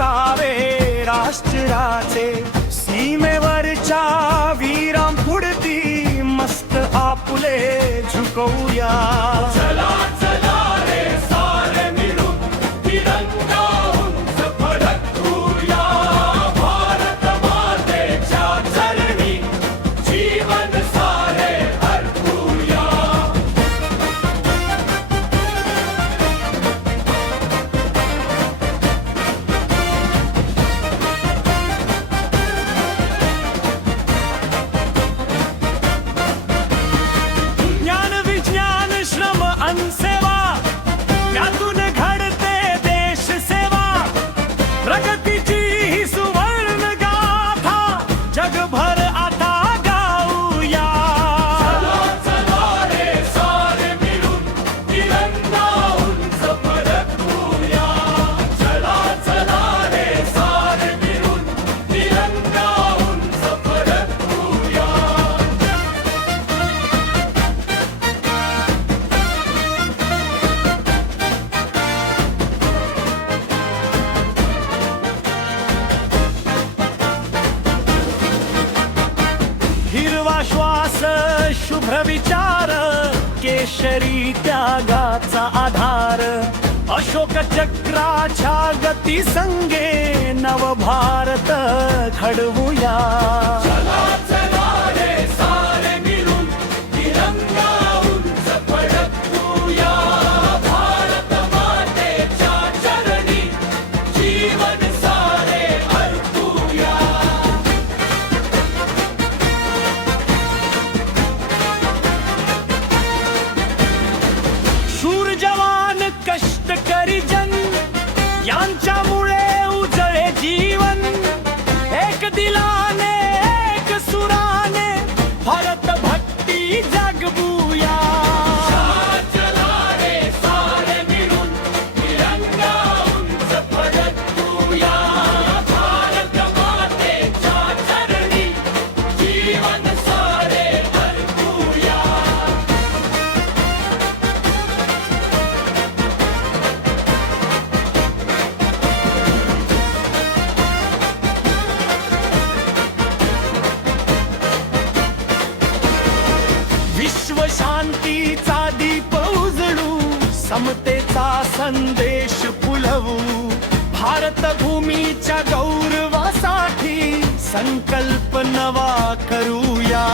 असावे राष्ट्राचे, सीमेवरच्या वीरांपुढती मस्त आपुले झुकवूया. चला चला रे सारे मिळून तिरंगा उंच फडकवूया. भारत मातेच्या चरणी जीवन सारे अर्पूया. ज्ञान विज्ञान श्रम अन सेवा यातून घडते देश सेवा. प्रगतीची ही सुवर्ण गाथा जगभर आता गाऊया. चला चला रे सारे मिळून तिरंगा उंच फडकवूया. चला चला रे सारे मिळून तिरंगा उंच फडकवूया. हिरवा श्वास शुभ्र विचार केशरी त्यागाचा आधार. अशोक चक्राच्या गती संगे नव भारत घडवूया. चला चला रे सारे मिळून तिरंगा उंच फडकवूया. भारत मातेच्या चरणी जीवन सारे अर्पूया. शूर जवान कष्टकरी जन यांच्यामुळे उजळे जीवन. एक दिलाने एक सुराने भारत भक्ती जगवूया. चला चला रे सारे मिळून तिरंगा उंच फडकवूया. भारत मातेच्या चरणी जीवन सारे अर्पूया. विश्व शांतीचा दीप उजळू, समतेचा संदेश फुलवू. भारत भूमीच्या गौरवासाठी संकल्प नवा करूया.